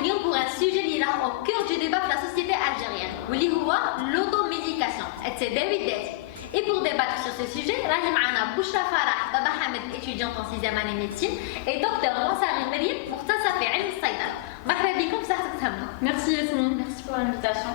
اليوم pour un sujet qui est au cœur du débat de la société algérienne واللي هو l'automédication التداوي الذاتي. Et pour débattre sur ce sujet, راهي معنا بشرى فرح بابا حامد étudiante en 6e année médecine et docteur Monsari مريم مختصة في علم الصيدلة. مرحبا بكم في صحتك تهمنا. Merci Yasmine, merci pour l'invitation.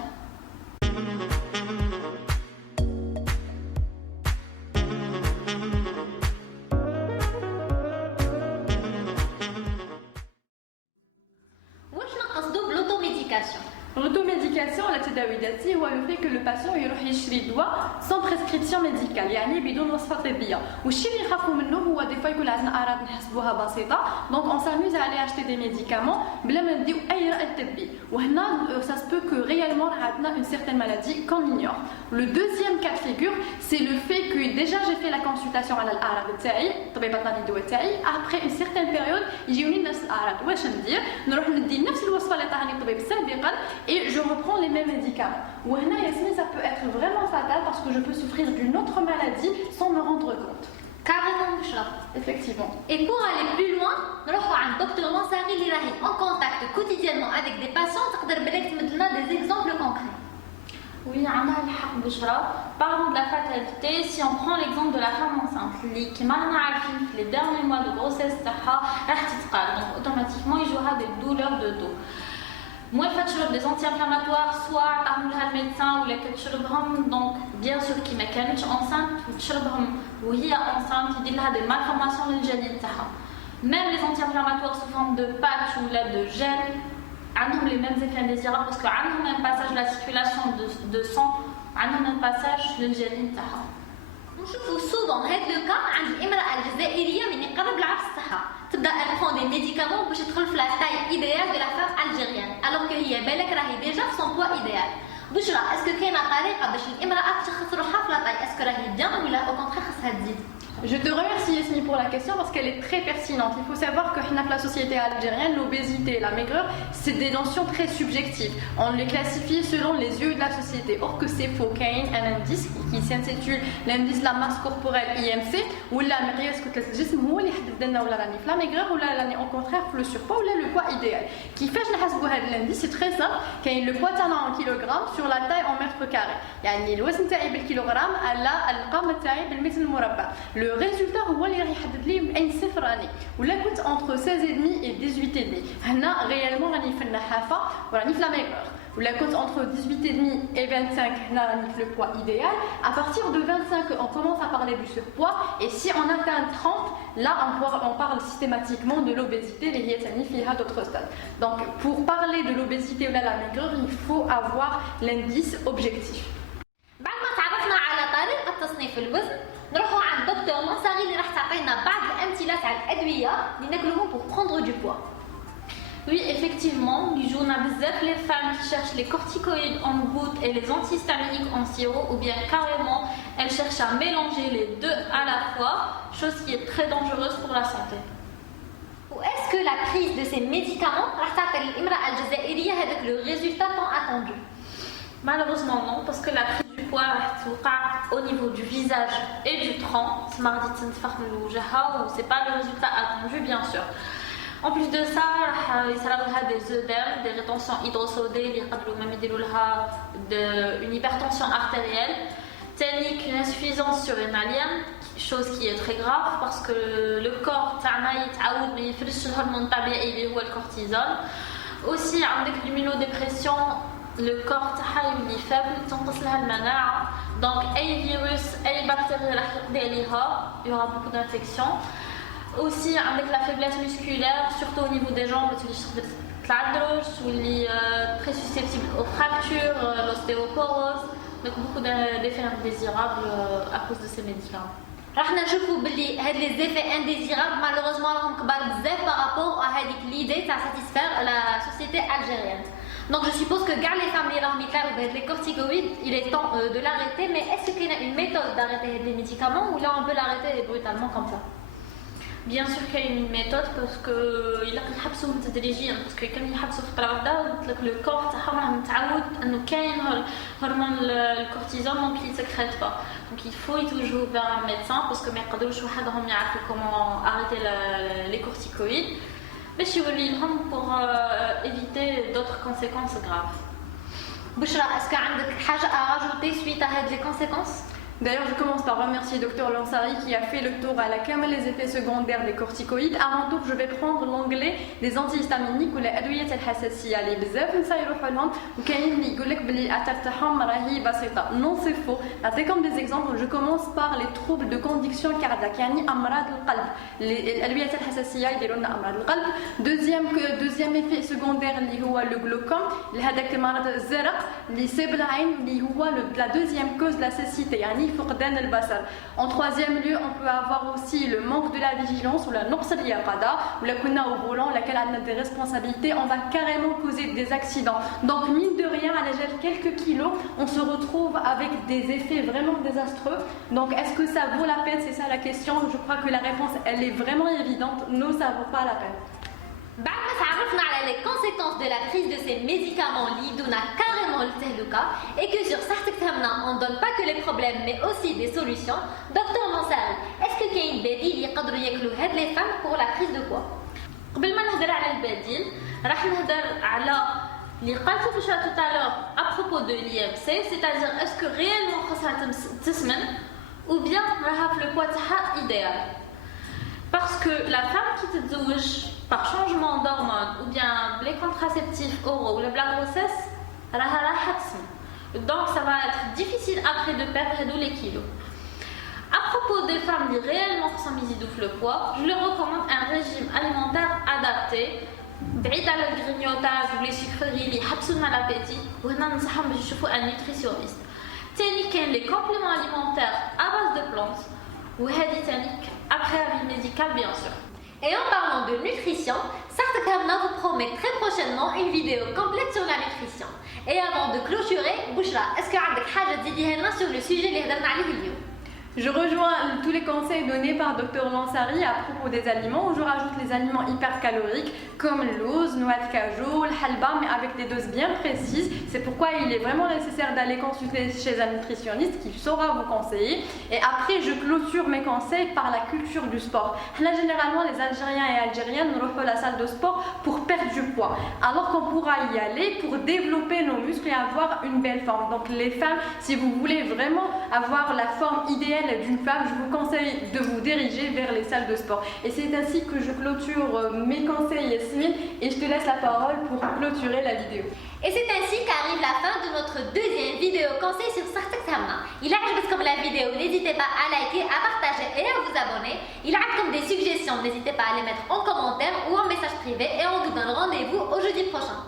L'automédication, la tadawi هو le fait que le patient يروح يشري دواء sans prescription médicale يعني بدون وصفة طبية. والشيء اللي نخافوا منه هو دي فوا يكون عندنا أعراض نحسبوها بسيطة donc on s'amuse à aller acheter des médicaments بلا ما نديو أي رأي طبي. وهنا ça se peut que réellement عندنا une certaine maladie qu'on ignore. Le deuxième cas de figure c'est le fait que déjà j'ai fait la consultation على الأعراض تاعي طبيبتنا الدواء تاعي après une certaine période يجيوني نفس الأعراض. واش ندير؟ نروح ندي نفس الوصفة اللي عطاهاني الطبيب سابقا et je reprends les mêmes médicaments. وهنا Yasmine, ça peut être vraiment fatal parce que je peux souffrir d'une autre maladie sans me rendre compte. Carrément Bouchra. Effectivement. Et pour aller plus loin, nous avons un docteur Monsari qui est en contact quotidiennement avec des patients. Tu peux nous donner des exemples concrets? Oui, عندها الحق بشرى. Parlons de la fatalité. Si on prend l'exemple de la femme enceinte, اللي كما رانا عارفين في les derniers mois de grossesse تاعها راح تتقال, donc automatiquement يجوها des douleurs de dos. موالفة تشرب des anti-inflammatoires soit عطاهم لها الميدسان ولا كتشربهم donc bien sûr كي ما كانتش enceinte وتشربهم وهي enceinte يدير لها des malformations للجنين تاعها. Même les anti-inflammatoires sous forme de patch ou là de gel عندهم les mêmes effets indésirables parce que عندهم un passage de la circulation de sang عندهم un passage للجنين تاعها. نشوفوا souvent هذا لو كا عند الامرأة الجزائرية من يقرب العرس تاعها تبدا elle prend des médicaments باش تدخل في la taille idéale de la femme algérienne alors que هي بالك راهي déjà في son poids idéal. بشرى اسكو كاينه طريقه باش الامرأة تشخص روحها في la taille اسكو راهي bien ولا au contraire خاصها تزيد؟ Je te remercie Yasmine pour la question parce qu'elle est très pertinente. Il faut savoir que dans la société algérienne, l'obésité et la maigreur, c'est des notions très subjectives. On les classifie selon les yeux de la société. Or que c'est faux. Il y a un indice qui s'intitule l'indice de la masse corporelle IMC ou la مقياس كتلة الجسم هو اللي يحدد لنا ولا راني في la maigreur ولا راني au contraire في le surpoids ولا le poids idéal. كيفاش نحسبوا هذا l'indice c'est très simple. كاين le poids تاعنا en kilogrammes sur la taille en mètre carré. يعني الوزن تاعي بالكيلوغرام على القامة تاعي بالمتر المربع. Le résultat هو اللي راح يحدد لي بأي صفر راني ولا كنت entre 16,5 et 18,5 هنا réellement راني في النحافة وراني في la maigreur ولا كنت entre 18,5 et 25 هنا راني في le poids idéal. À partir de 25 on commence à parler du surpoids et si on atteint 30 là on parle systématiquement de l'obésité اللي هي ثاني فيها d'autres stades. Donc pour parler de l'obésité ou la maigreur il faut avoir l'indice objectif. بعد ما تعرفنا على طريقة تصنيف الوزن نروحوا عند دكتور منصري اللي راح تعطينا بعض الامثله تاع الادويه اللي ناكلوهم pour prendre du poids. Oui, effectivement, يجونا بزاف les femmes qui cherchent les corticoïdes en gouttes et les antihistaminiques en sirop ou bien carrément elles cherchent à mélanger les deux à la fois, chose qui est très dangereuse pour la santé. Ou est-ce que la prise de ces médicaments راح تعطي للامرأة الجزائرية هذاك le résultat tant attendu? Malheureusement non, parce que la prise du poids au niveau du visage et du tronc, c'est pas le résultat attendu bien sûr. En plus de ça, il y a des œdèmes, des rétentions hydrosodées, une hypertension artérielle, technique, une insuffisance surrénalienne, chose qui est très grave parce que le corps يفرش الهرمون الطبيعي اللي هو الكورتيزون. Aussi avec l'immunodépression le corps تاعها يولي faible تنقص لها المناعة donc أي فيروس أي بكتيريا راح يقضي عليها il y aura beaucoup d'infections. Aussi avec la faiblesse musculaire surtout au niveau des jambes تولي تلعدروش تولي très susceptible aux fractures, l'ostéoporose, donc beaucoup d'effets indésirables à cause de ces médicaments. راح نشوفوا باللي هاد لي زيفي انديزيرابل مالوغوزمون راهم كبار بزاف بارابور هذيك ليدي تاع ساتيسفير لا سوسيتي الجيريان. Donc je suppose que gar les femmes راهم يطلعوا بهاد les corticoïdes, il est temps de l'arrêter, mais est-ce qu'il y a une méthode d'arrêter les médicaments ou là on peut l'arrêter brutalement comme ça? Bien sûr qu'il y a une méthode parce que il يحبسوا تدريجيا parce que كان يحبسوا فتره واحده le corps تاعهم متعود انه كاين هرمون الكورتيزون donc il sécrète pas. Donc il faut toujours vers un médecin parce que ما يقدروش وحدهم يعرفوا comment arrêter les corticoïdes. باش يولي لهم pour éviter d'autres conséquences graves. Bouchra, est-ce que عندك حاجة à rajouter suite à هاد les conséquences? D'ailleurs, je commence par remercier Dr Lansari qui a fait le tour à la CAM les effets secondaires des corticoïdes. À mon tour, je vais prendre l'onglet des antihistaminiques ou les أدوية الحساسية اللي بزاف نسا يروحوا لهم وكاين اللي يقول لك بلي الأثر تاعهم راهي بسيطة. Non, c'est faux. نعطي comme des exemples. Je commence par les troubles de conduction cardiaque يعني أمراض القلب. الأدوية الحساسية يديروا لنا أمراض القلب. Deuxième effet secondaire اللي هو le glaucome. هذاك المرض الزرق اللي يصيب العين اللي هو la deuxième cause de la cécité يعني فقدان البصر. En troisième lieu, on peut avoir aussi le manque de la vigilance ou la نقص اليقظة ou la كنا au volant, laquelle a des responsabilités, on va carrément causer des accidents. Donc mine de rien, à l'âge de quelques kilos, on se retrouve avec des effets vraiment désastreux. Donc est-ce que ça vaut la peine? C'est ça la question. Je crois que la réponse, elle est vraiment évidente. Non, ça vaut pas la peine. بعد ما تعرفنا على les conséquences de la prise de ces médicaments اللي يدونا carrément التهلكة et que sur صحتك تهمنا on donne pas que les problèmes mais aussi des solutions. Docteur Lansari, est-ce que كاين بديل يقدروا ياكلوا هاد les femmes pour la prise de poids? قبل ما نهضر على البديل راح نهضر على اللي قالته في شات tout à l'heure à propos de l'IMC, c'est-à-dire est-ce que réellement خاصها تسمن ou bien راها في le poids تاعها idéal. Parce que la femme qui تتزوج par changement d'hormones ou bien les contraceptifs oraux ou la grossesse, donc ça va être difficile après de perdre les kilos. À propos des femmes qui réellement sont mises le poids, je leur recommande un régime alimentaire adapté, بعيد على الغرينيوتاج ou les sucreries اللي يحبسوا لنا l'appétit وهنا ننصحهم باش يشوفوا un nutritionniste. تاني كاين les compléments alimentaires à base de plantes وهذه تاني après avis médical bien sûr. Et en parlant de nutrition, Sartre Kamna vous promet très prochainement une vidéo complète sur la nutrition. Et avant de clôturer, Bouchra, est-ce que عندك حاجة تزيديها لنا sur le sujet اللي هضرنا عليه اليوم؟ Je rejoins tous les conseils donnés par Dr Lansari à propos des aliments, où je rajoute les aliments hypercaloriques comme l'ose, noix de cajou, le halba, mais avec des doses bien précises. C'est pourquoi il est vraiment nécessaire d'aller consulter chez un nutritionniste qui saura vous conseiller. Et après, je clôture mes conseils par la culture du sport. Là, généralement, les Algériens et Algériennes nous refont la salle de sport pour perdre du poids, alors qu'on pourra y aller pour développer nos muscles et avoir une belle forme. Donc les femmes, si vous voulez vraiment avoir la forme idéale d'une femme, je vous conseille de vous diriger vers les salles de sport. Et c'est ainsi que je clôture mes conseils, Yasmine, et je te laisse la parole pour clôturer la vidéo. Et c'est ainsi qu'arrive la fin de notre deuxième vidéo conseil sur Sartek Tamna. Il a comme la vidéo, n'hésitez pas à liker, à partager et à vous abonner. Il a comme des suggestions, n'hésitez pas à les mettre en commentaire ou en message privé et on vous donne rendez-vous au jeudi prochain.